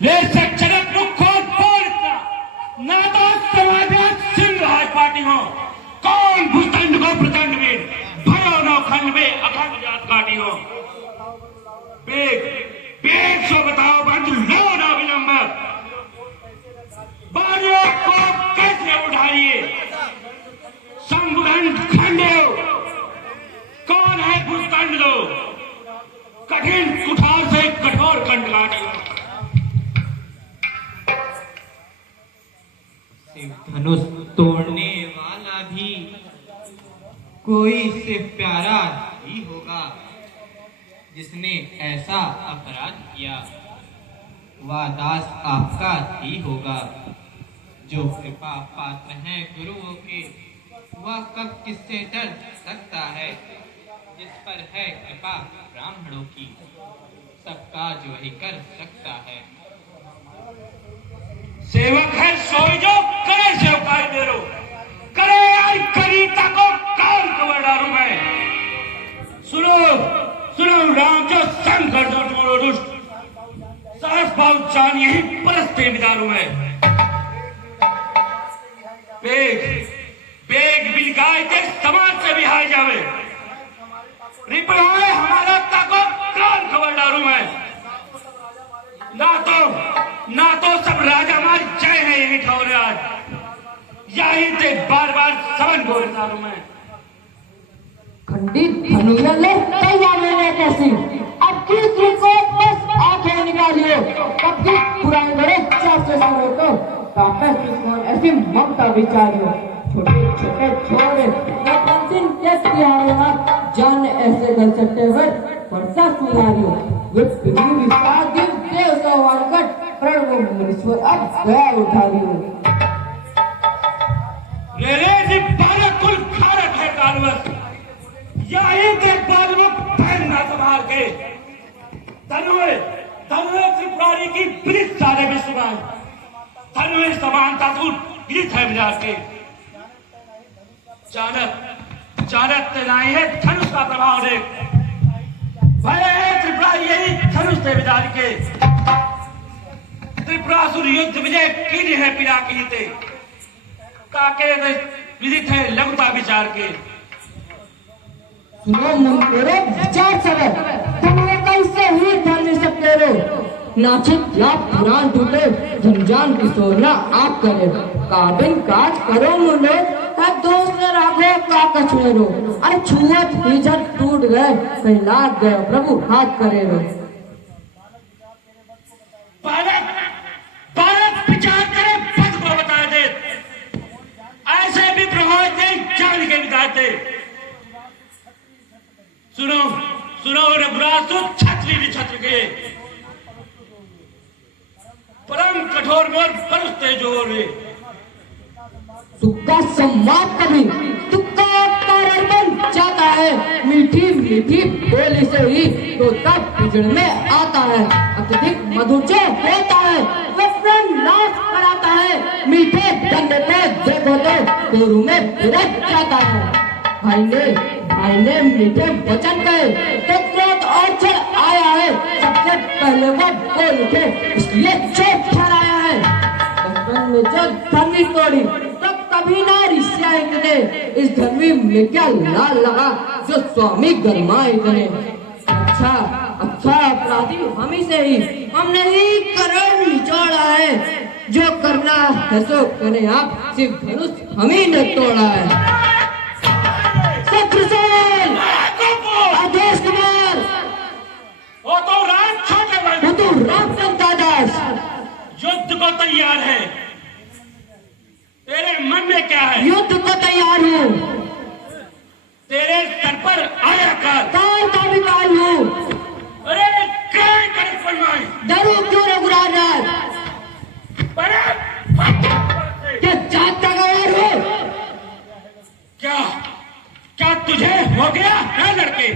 वे सच्चरक मुखों पोरता ना तो समाज सिंह राज पार्टी हो कौन भूतंड को प्रचंड में भयो नो खंड में अखंड जात काटी हो बेग बेग सो बताओ बंधु लो ना विलंब बारियों को कैसे उठाइए संबंध खंडे कौन है भूतंड लो कठिन कुठार से कठोर कंड काटी हो धनुष तोड़ने वाला भी कोई से प्यारा ही होगा जिसने ऐसा अपराध किया वह दास आपका ही होगा जो कृपा पात्र है गुरुओं के वह कब किससे डर सकता है जिस पर है कृपा ब्राह्मणों की सबका जो ही कर सकता है सेवक है सोई जो करे सेवकाई दे रो करे आई करीता को काल कवर डालू मैं सुनो सुनो राम जो संग कर दो तुम्हारो दुष्ट सहस भाव जान यही परस्ते बिदारू मैं बेग बेग बिलगाय के समाज से बिहार जावे रिपड़ाए हमारा ताको काल कवर डालू मैं ना तो सब राजा मार जय है यही ठौरे आज यही से बार बार समन बोल डालू मैं खंडित धनुया ले तैयार लेने कैसी अब किस को बस आंखें निकालियो तब की पुराने बड़े चार से सालों को काका किसको ऐसी ममता विचारियो छोटे छोटे छोरे न पंचिन कैसे किया जान ऐसे कर सकते हुए वर्षा सुनारियो वे पिनी विस्तार दिव देव सवारकट प्रणव मुनीश्वर अब गया उठारियो रे जी बारह कुल खारक है कालवस यही के बाद वो फैलना संभाल के धनुए धनुए त्रिपुरारी की ब्रिज सारे विश्वमान धनुए समानता दूर ब्रिज है मिलार के चाणक चाणक लाई है धनुष का प्रभाव देख भले त्रिपुरारी यही धनुष से विदार के त्रिपुरासुर युद्ध विजय की है पिला की थे ताके विदित है लघुता विचार के सुनो मुंडेरो विचार सवे तुमने कैसे हुई धर्म सब तेरो नाचित लाभ पुराण टूटे झंझान किशोरना आप करे काबिन काज करो मुंडे है दोस्त ने राखो का कछुएरो अरे छुआत हिजत टूट गए कहीं लाग गए प्रभु हाथ करे रो भारत भारत विचार करे पद को बता दे ऐसे भी प्रभाव दे जान के बिताते सुनो सुनो रघुरासु छत्री छत्र के परम कठोर मोर परस्ते जोर रे तुक्का सम्माद कभी तुक्का कारण बन जाता है मीठी मीठी बोली से ही तो तब बिगड़ में आता है अत्यधिक मधुर जो होता है वह प्राण नाश कराता है मीठे दंड पे देखो तो गोरू में बिरक जाता है भाई ने मीठे वचन कहे तो क्रोध और चढ़ आया है सबसे पहले वो बोल उठे इसलिए चोट ठहराया है बचपन में जो धर्मी तोड़ी तो कभी ना रिश्या इतने इस धर्मी में क्या लाल लगा जो स्वामी गरमाए इतने अच्छा अच्छा अपराधी हम ही से ही हमने ही करण निचोड़ा है जो करना है सो करें आप सिर्फ धनुष हम ही ने तोड़ा है आदेश कुमार वो तो राम छोटे भाई वो तो राम दास युद्ध को तैयार है तेरे मन में क्या है युद्ध को तैयार हूँ तेरे सर पर आया काल का भी काल हूँ अरे काय कर फरमाए डरो क्यों रघुराज अरे क्या जात का गवार हो क्या क्या तुझे हो गया है लड़के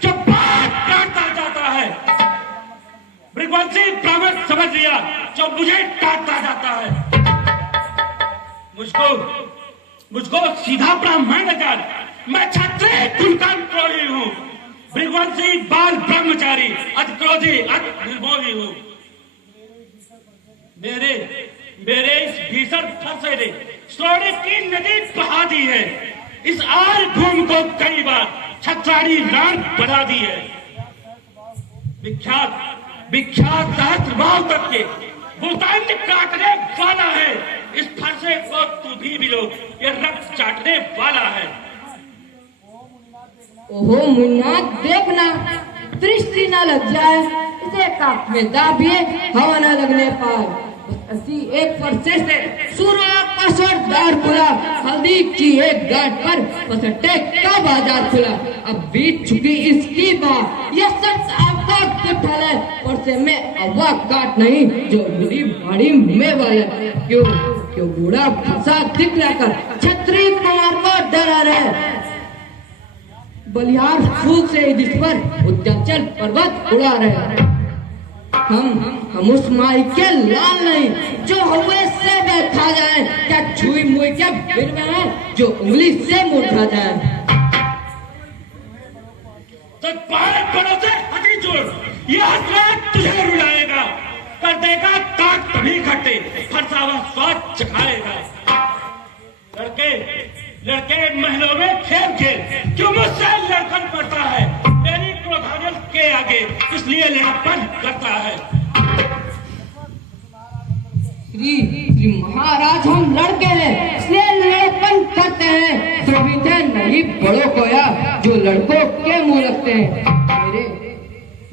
जो बात काटता जाता है भृगवंशी ब्राह्मण समझ लिया जो मुझे काटता जाता है मुझको सीधा ब्राह्मण कर मैं क्षत्रिय कुल का द्रोही हूँ भृगवंशी बाल ब्रह्मचारी अति क्रोधी अति निर्मोही हूँ मेरे मेरे इस भीषण फंसे ने सोने की नदी बहा दी है। इस आर भूमि को कई बार छत्राड़ी लाल बना दी है। विख्यात विख्यात सहस्त्रभाव तक के भूतान काटने वाला है। इस फंसे को तू भी मिलो, ये रक्त चाटने वाला है। ओहो मुन्ना देखना, दृष्टि न लग जाए, इसे काट में दाबिए, हवा न लगने पाए। ऐसी एक फरसे से सूर्य का सरदार खुला, हल्दी की एक गांठ पर पसट्टे का बाजार खुला। अब बीत चुकी इसकी बात, यह सच आपका कुठल है। फरसे में अवा काट नहीं जो बुरी बाड़ी में वाले। क्यों क्यों बूढ़ा फंसा दिखलाकर छत्री कुमार को डरा रहे। बलिहार फूक से इस पर उद्यांचल पर्वत उड़ा रहे। हम उस माई के लाल नहीं जो हवे से बैठा जाए। क्या छुई मुई के बिर में है जो उंगली से मुठा जाए। तो बारह बड़ों से हटी जोड़, यह हसरत तुझे रुलाएगा। कर देगा ताक तभी खट्टे, फंसा हुआ स्वाद चखाएगा। लड़के लड़के महलों में खेल खेल क्यों मुझसे लड़कन पड़ता है। मेरी क्रोधानल के आगे इसलिए लड़ापन करता है। श्री महाराज हम लड़के हैं इसलिए लड़ापन करते हैं। सुविधे नहीं बड़ों को या जो लड़कों के मुंह लगते हैं।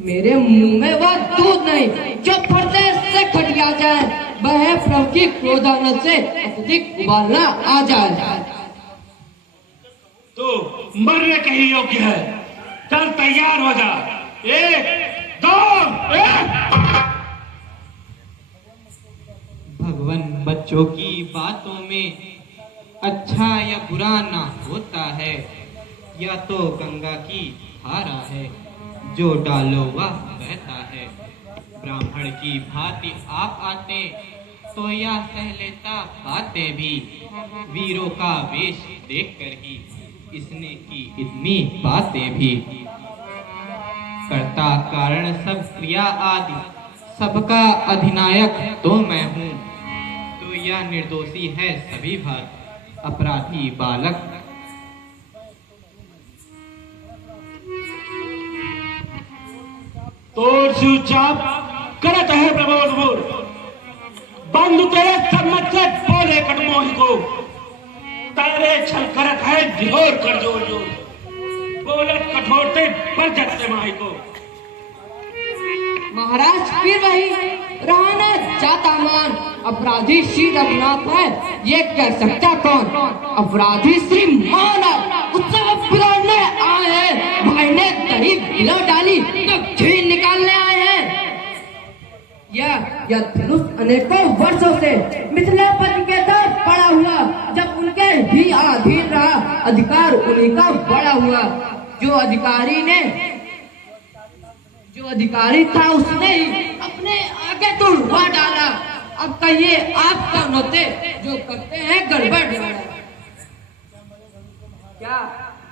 मेरे मुंह में वह दूध नहीं जो फरसे से खटिया जाए। वह प्रभु की क्रोधानल से अत्यधिक उबालना आ जाए। तो मरने के ही योग्य है। चल तैयार हो जा। एक दो एक। भगवान बच्चों की बातों में अच्छा या बुरा ना होता है। या तो गंगा की धारा है जो डालो वह बहता है। ब्राह्मण की भांति आप आते तो या सह लेता बातें भी। वीरों का वेश देखकर ही इसने की इतनी बातें भी। कर्ता कारण सब क्रिया आदि सबका अधिनायक तो मैं हूँ। तो यह निर्दोषी है सभी भांति अपराधी बालक। तोड़ चुपचाप करत है प्रबोध बोल। बंद तेरे सम्मत से बोले कटमोही को। तारे छल करत है जिहोर कर जोर जोर। बोले कठोरते पर जगते माही को। महाराज फिर वही रहना चाहता मान। अपराधी श्री रघुनाथ है ये कह सकता कौन। अपराधी श्री मान उत्सव बिगाड़ने आए हैं। भाई ने दही बिलो डाली तो घी निकालने आए हैं। यह धनुष अनेकों वर्षों से मिथिलापति के दर पड़ा हुआ। जब उनके ही अधीन रहा अधिकार उन्हीं का बड़ा हुआ। जो अधिकारी था उसने ही अपने आगे तो रुआ डाला। अब कहिए आप कौन होते जो करते हैं गड़बड़।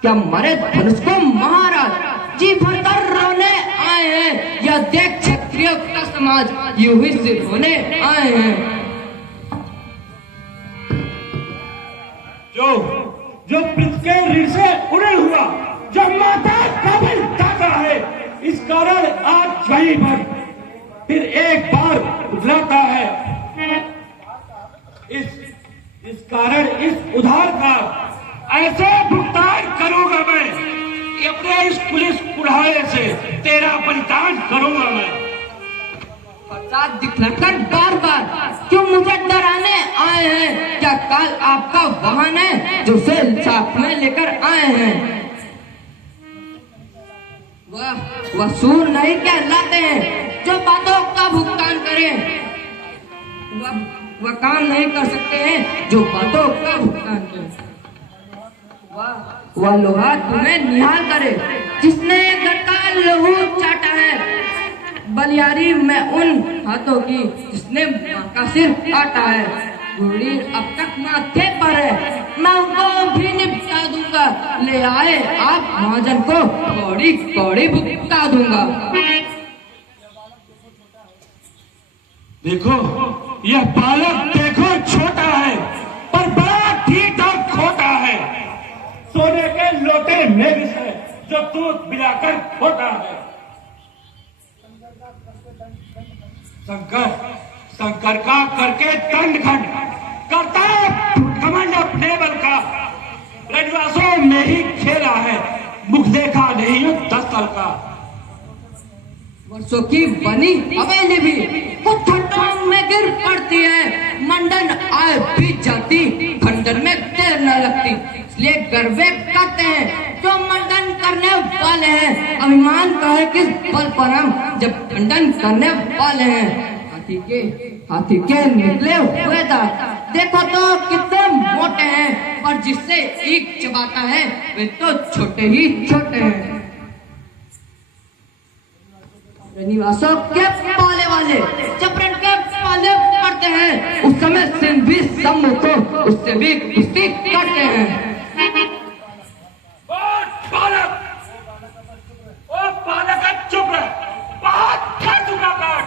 क्या मरे धनुष को महाराज जी भरकर रोने आए हैं। या देख क्षत्रिय का समाज यूं ही सिर होने आए हैं। जो पृथ्वी के ऋण से उड़े हुआ जो माता काबिल दाता है। इस कारण आज वहीं पर फिर एक बार उधलाता है। इस कारण इस उधार का ऐसे भुगतान करूंगा मैं कि अपने इस पुलिस कुढ़ाए से तेरा बलिदान करूंगा मैं। प्रसाद दिखलाकर बार बार क्यों मुझे डराने आए हैं। क्या काल आपका वाहन है जो उसे साथ में लेकर आए हैं। वह सूर नहीं कहलाते हैं जो बातों का भुगतान करें। वह काम नहीं कर सकते हैं जो बातों का भुगतान करें। वह लोहा तुम्हें निहाल करे जिसने गट्टा लहू चाटा है। बलियारी में उन हाथों की जिसने मां का सिर काटा है। बूढ़ी अब तक माथे पर है मैं उनको भी निपटा दूंगा। ले आए आप महाजन को कौड़ी कौड़ी भुगता दूंगा। देखो यह बालक देखो छोटा है, पर बड़ा ठीक और खोटा है। सोने के लोटे में भी है, जो दूध पिलाकर खोटा है। शंकर का करके दंड खंड करता है घमंड अपने बल का। रजवासों में ही खेला है, मुख देखा नहीं 10 साल का। वर्षों की बनी हवेली भी कुछ ठंडों में गिर पड़ती है, मंडन आए भी जाती, खंडन में देर न लगती। इसलिए गर्वे करते हैं जो मंडन करने वाले हैं, अभिमान का है किस बल पर हम जब खंडन करने वाले हैं। हाथी के निकले हुए दांत देखो तो कितने मोटे हैं, और जिससे ईख चबाता है वे तो छोटे ही छोटे हैं। रनिवासों के पाले वाले चपरन के पाले पड़ते हैं, उस समय सिंह भी सम्मुख को उससे भी कुश्ती करते हैं। बालक चुप रह, बहुत खा चुका काट,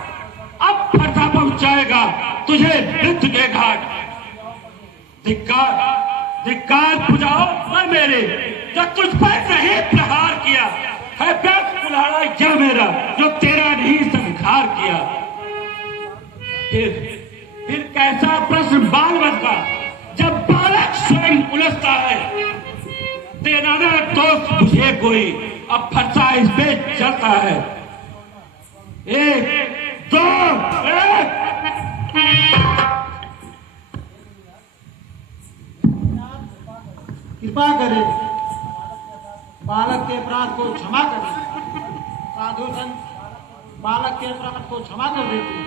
अब फरसा पहुंचाएगा तुझे मृत्यु के घाट। धिक्कार बुझाओ पर मेरे, जो तुझ पर नहीं प्रहार किया है। व्यर्थ कुल्हाड़ा क्या मेरा, जो तेरा नहीं संहार किया। फिर कैसा प्रश्न बाल का, जब बालक स्वयं उलझता है। तेरा ना दोस्त मुझे कोई, अब फरसा इस पे चलता है। 1 2 1। कृपा करें, बालक के अपराध को क्षमा करें। साधु संत बालक के अपराध को क्षमा कर देते हैं।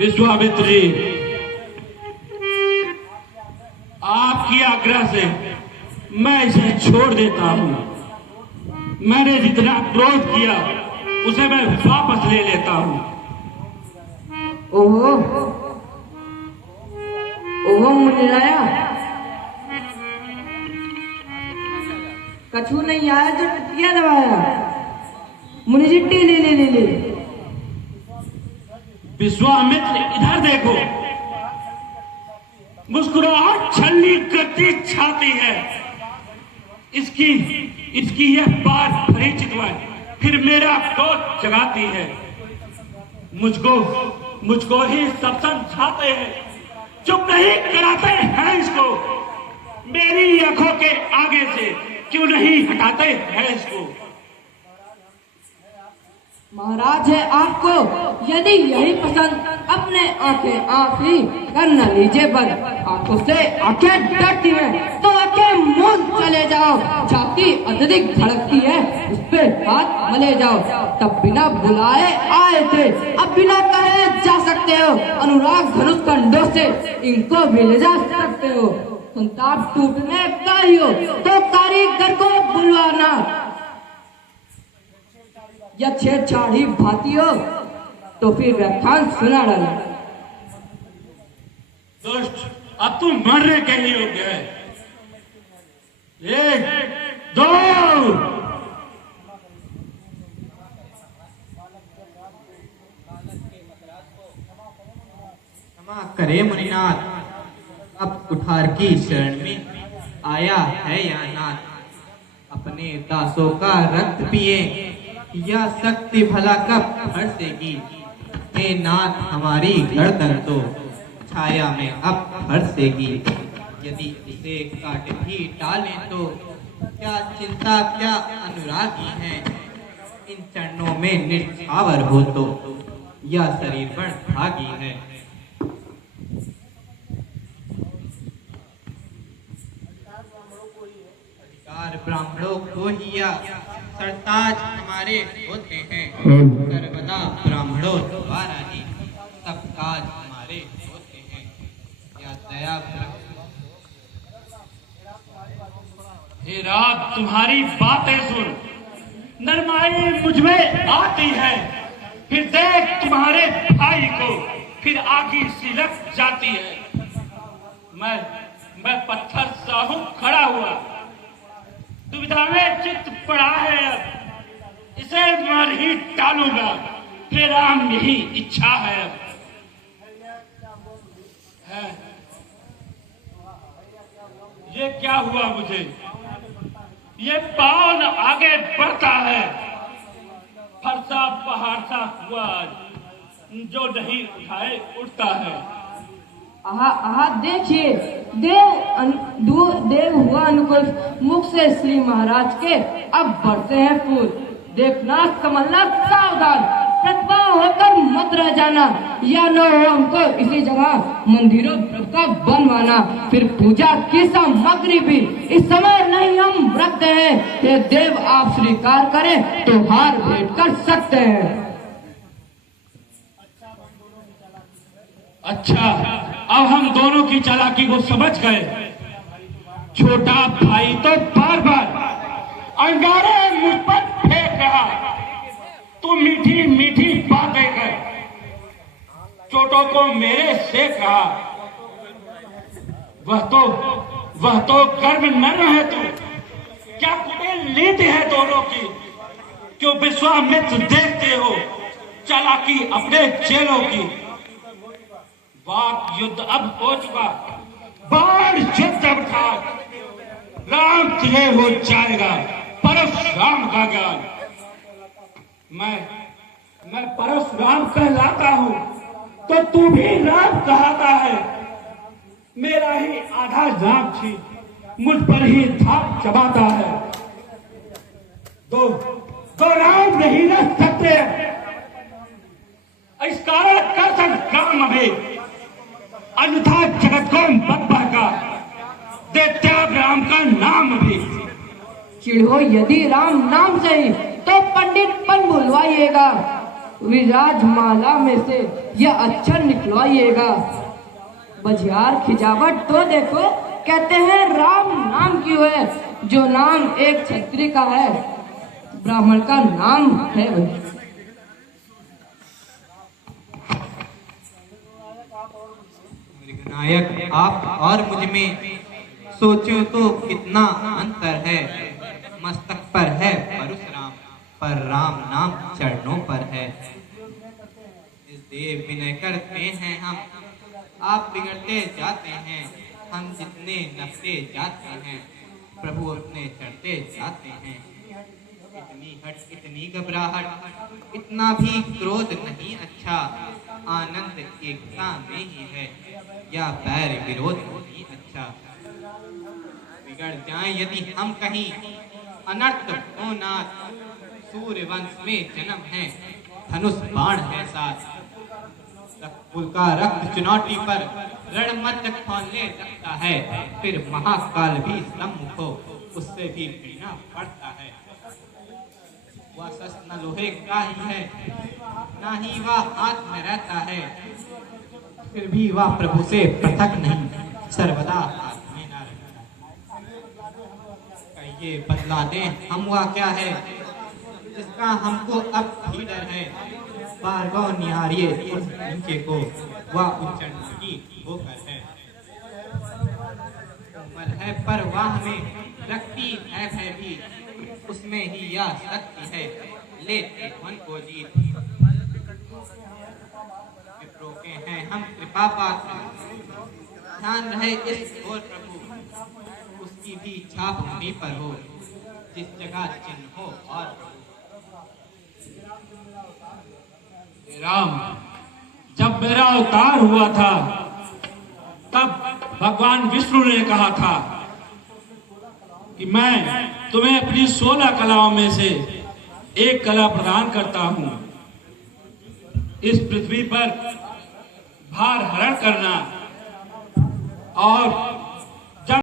विश्वामित्र जी, आपकी आज्ञा से मैं इसे छोड़ देता हूं। मैंने जितना क्रोध किया उसे मैं वापस ले लेता हूं। ओहो ओहो मुनिराया, कछु नहीं आया जो टिकिया दबाया। मुनि जी टी ले। विश्वामित्र इधर देखो, मुस्कुराहट छलनी करती छाती है। इसकी यह बात परिचित है, फिर मेरा क्रोध जगाती है। मुझको ही सब समझाते हैं, चुप नहीं कराते हैं इसको। मेरी आंखों के आगे से क्यों नहीं हटाते हैं इसको। महाराज है आपको यदि यही पसंद, अपने आंखें आप ही कर न लीजिए बंद। आंखों से आंखें डरती हैं तो आंखें मूंद चले जाओ। छाती अत्यधिक धड़कती है, उस पे हाथ मले जाओ। तब बिना बुलाए आए थे, अब बिना कहे जा सकते हो। अनुराग धनुष कंडों से इनको भी ले जा सकते हो। संताप टूटने का ही हो तो कारीगर को बुलवाना, या छेड़छाड़ी भाती हो तो फिर व्याख्यान सुना डाला। दुष्ट, अब तुम मरने के ही योग्य है। 1 2। क्षमा करे मुनिनाथ, अब कुठार की शरण में आया है या नाथ। अपने दासों का रक्त पिए, यह शक्ति भला कब हर्षेगी। हे नाथ हमारी गर्दन तो छाया में अब हर्षेगी। यदि इसे काट भी डालें तो क्या चिंता क्या अनुरागी है। इन चरणों में निर्छावर हो तो यह शरीर पर भागी है। अधिकार ब्राह्मणों को ही या सरताज हमारे होते हैं। सर्वदा ब्राह्मणों द्वारा ही सब काज हमारे होते हैं। या दया हे रात, तुम्हारी बातें सुन, नरमाई मुझ में आती है। फिर देख तुम्हारे भाई को, फिर आगी सिलक जाती है। मैं पत्थर सा हूं खड़ा हुआ, दुविधा में चित्त पड़ा है। अब इसे मर ही डालूंगा, हे राम, यही इच्छा है अब। है ये क्या हुआ मुझे? ये पवन आगे बढ़ता है, फरसा पहाड़ सा हुआ जो नहीं उठाए उठता है। आहा आहा, देखिए, देव हुआ अनुकूल, मुख से श्री महाराज के अब बढ़ते हैं फूल। देखना कमलनाथ, सावधान, प्रतिभा होकर मत रह जाना, या न हो हमको इसी जगह मंदिरों का बनवाना। फिर पूजा की सामग्री भी इस समय नहीं हम रखते हैं, ये देव आप स्वीकार करें तो हार भेंट कर सकते हैं। अच्छा, अब हम दोनों की चालाकी को समझ गए। छोटा भाई तो बार बार अंगारे मुझ पर फेंक रहा, तू मीठी मीठी बातें कर, चोटों को मेरे सेक रहा। वह तो गर्व न रहे तू, क्या कुटिल नीति है दोनों की? क्यों विश्वामित्र देखते हो चालाकी अपने चेलों की? वाक युद्ध अब हो चुका, बाढ़ युद्ध अब था। राम तुझे हो जाएगा परशुराम का ज्ञान। मैं परशुराम कहलाता हूँ तो तू भी राम कहता है। मेरा ही आधा नाम थी, मुझ पर ही धाक चबाता है। दो राम नहीं रह सकते, इस कारण कर सक काम अभी, अन्यथा जगत को बदबा का दे त्याग राम का नाम भी। चिढ़ो यदि राम नाम सही तो पंडित पन बुलवाइएगा, विराजमाला में से यह अक्षर निकलवाइएगा। बजियार खिजावट तो देखो, कहते हैं राम नाम क्यों है? जो नाम एक क्षत्रिय का है, ब्राह्मण का नाम है वही। नायक, आप और मुझ में सोचो तो कितना अंतर है। मस्तक पर है परशुराम, पर राम नाम चरणों पर है। इस देव विनय करते हैं हम, आप बिगड़ते जाते हैं। हम जितने नपते जाते हैं, प्रभु अपने चढ़ते जाते हैं। इतनी हट, इतनी घबराहट, इतना भी क्रोध नहीं अच्छा। आनंद एकता में ही है, या बैर विरोध नहीं अच्छा। बिगड़ जाएं यदि हम कहीं, अनर्थ हो नाथ। सूर्य वंश में जन्म है, धनुष बाण है साथ। कुल का रक्त चुनौती पर रणमंच खोलने लगता है। फिर महाकाल भी सम्मुख हो, उससे भी घृणा पड़ता है। वह शस्त्र न लोहे का ही है, ना ही वह हाथ में रहता है। फिर भी वह प्रभु से पृथक नहीं, सर्वदा हाथ में न रहता। कहिए बदला दें हम, वह क्या है जिसका हमको अब भी डर है? बारगांव निहारिए उस नीचे को, वह उच्चंडी होकर है। कोमल है पर वाह में रखती है भय भी, उसमें ही यह शक्ति है लेते मन को जीत। विप्रो के हैं हम कृपा पात्र, ध्यान रहे इस ओर प्रभु, उसकी भी छाप उन्हीं पर हो, जिस जगह चिन्ह हो। और राम, जब मेरा अवतार हुआ था तब भगवान विष्णु ने कहा था कि मैं तुम्हें अपनी 16 कलाओं में से एक कला प्रदान करता हूं। इस पृथ्वी पर भार हरण करना और